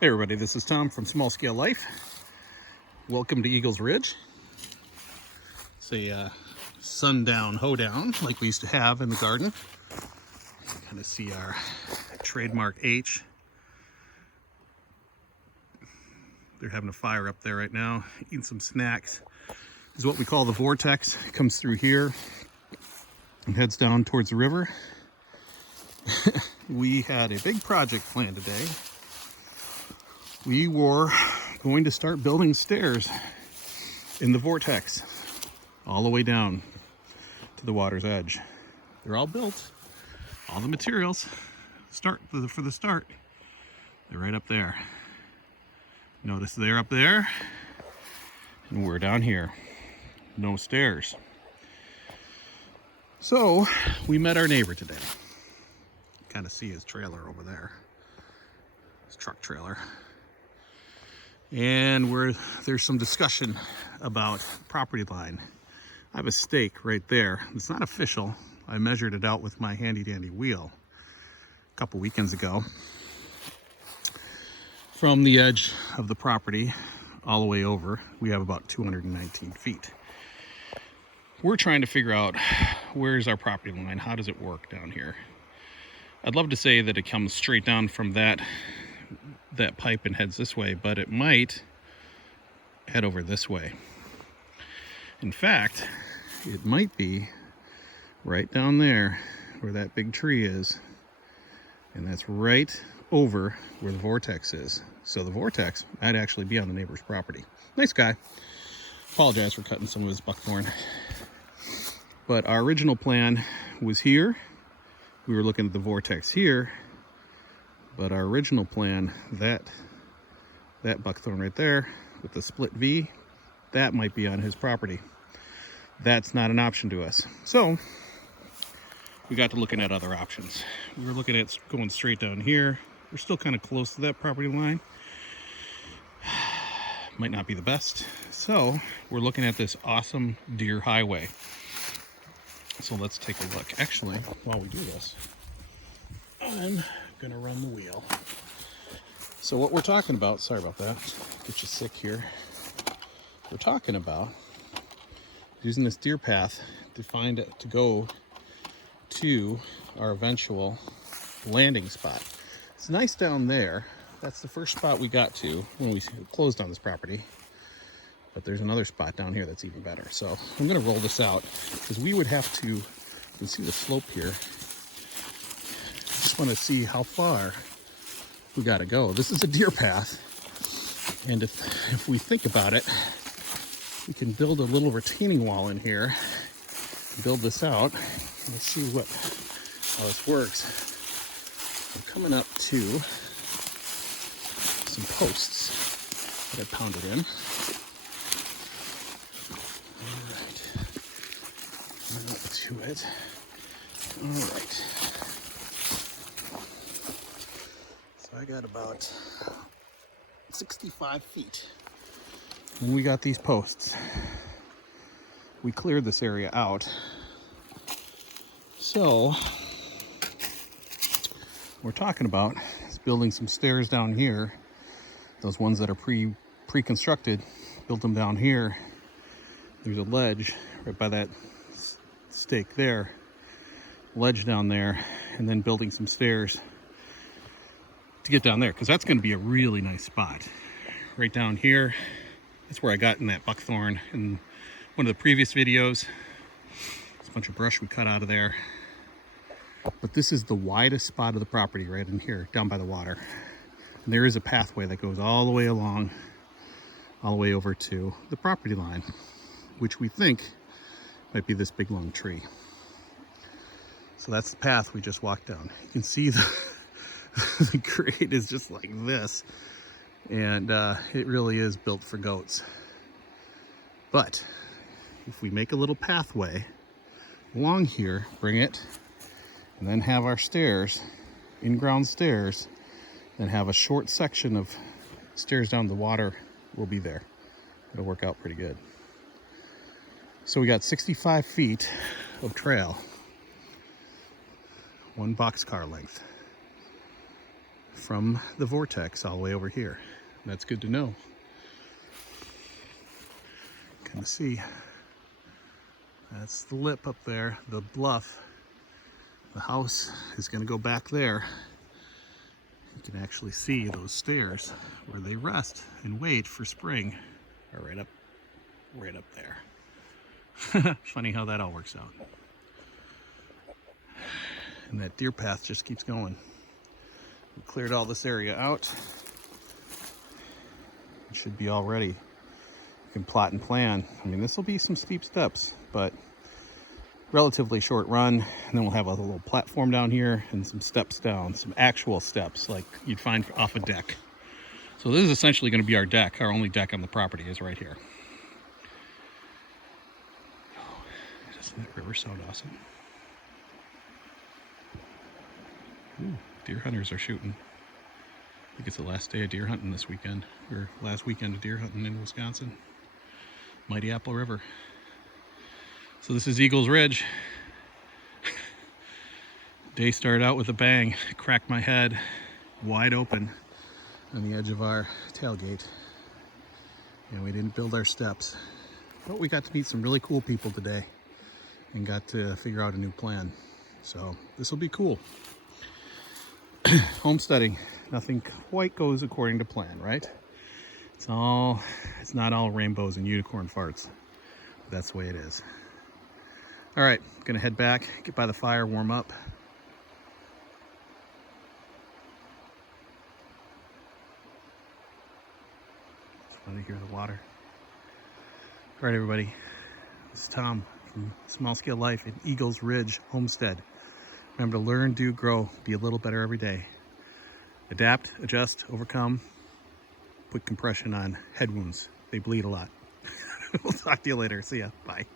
Hey everybody, this is Tom from Small Scale Life. Welcome to Eagles Ridge. It's a sundown hoedown like we used to have in the garden. You kind of see our trademark H. They're having a fire up there right now, eating some snacks. This is what we call the vortex. It comes through here and heads down towards the river. We had a big project planned today. We were going to start building stairs in the vortex all the way down to the water's edge. They're all built, all the materials for the start, they're right up there. Notice they're up there and we're down here. No stairs. So we met our neighbor today. Kind of see his trailer over there, his truck trailer. And there's some discussion about property line. I have a stake right there. It's not official. I measured it out with my handy dandy wheel a couple weekends ago. From the edge of the property all the way over, we have about 219 feet. We're trying to figure out where's our property line. How does it work down here? I'd love to say that it comes straight down from that pipe and heads this way, but it might head over this way. In fact, it might be right down there where that big tree is, and that's right over where the vortex is. So the vortex might actually be on the neighbor's property. Nice guy. Apologize for cutting some of his buckthorn. But our original plan was here. We were looking at the vortex here. But our original plan, that buckthorn right there with the split V, that might be on his property. That's not an option to us. So we got to looking at other options. We were looking at going straight down here. We're still kind of close to that property line. Might not be the best. So we're looking at this awesome deer highway. So let's take a look. Actually, while we do this, I'm gonna run the wheel. So what we're talking about, sorry about that, get you sick here. We're talking about using this deer path to go to our eventual landing spot. It's nice down there. That's the first spot we got to when we closed on this property. But there's another spot down here that's even better. So I'm gonna roll this out because we would have to, you can see the slope here. Just want to see how far we got to go. This is a deer path, and if we think about it, we can build a little retaining wall in here, build this out. Let's see how this works. I'm coming up to some posts that I pounded in. All right, coming up to it. All right. I got about 65 feet. When we got these posts, we cleared this area out. So we're talking about is building some stairs down here. Those ones that are pre-constructed, built them down here. There's a ledge right by that stake there, ledge down there, and then building some stairs to get down there, because that's going to be a really nice spot right down here. That's where I got in that buckthorn in one of the previous videos. There's a bunch of brush we cut out of there, but this is the widest spot of the property right in here down by the water, and there is a pathway that goes all the way along, all the way over to the property line, which we think might be this big long tree. So that's the path we just walked down. You can see the grade is just like this, and it really is built for goats. But if we make a little pathway along here, bring it, and then have our stairs, in-ground stairs, then have a short section of stairs down the water, will be there. It'll work out pretty good. So we got 65 feet of trail, one boxcar length. from the vortex all the way over here. That's good to know. Kind of see. That's the lip up there, the bluff. The house is going to go back there. You can actually see those stairs where they rest and wait for spring are right up there. Funny how that all works out. And that deer path just keeps going. We cleared all this area out. It should be all ready. You can plot and plan. I mean, this will be some steep steps, but relatively short run. And then we'll have a little platform down here and some steps down, some actual steps like you'd find off a deck. So this is essentially going to be our deck. Our only deck on the property is right here. Oh, isn't that river so awesome? Ooh, deer hunters are shooting. I think it's the last day of deer hunting this weekend, or last weekend of deer hunting in Wisconsin. Mighty Apple River. So this is Eagles Ridge. Day started out with a bang. I cracked my head wide open on the edge of our tailgate. And we didn't build our steps. But we got to meet some really cool people today and got to figure out a new plan. So this will be cool. Homesteading, nothing quite goes according to plan, right? It's not all rainbows and unicorn farts. That's the way it is. All right, gonna head back, get by the fire, warm up. It's fun to hear the water. All right, everybody, this is Tom from Small Scale Life at Eagles Ridge Homestead. Remember to learn, do, grow, be a little better every day. Adapt, adjust, overcome. Put compression on head wounds. They bleed a lot. We'll talk to you later. See ya. Bye.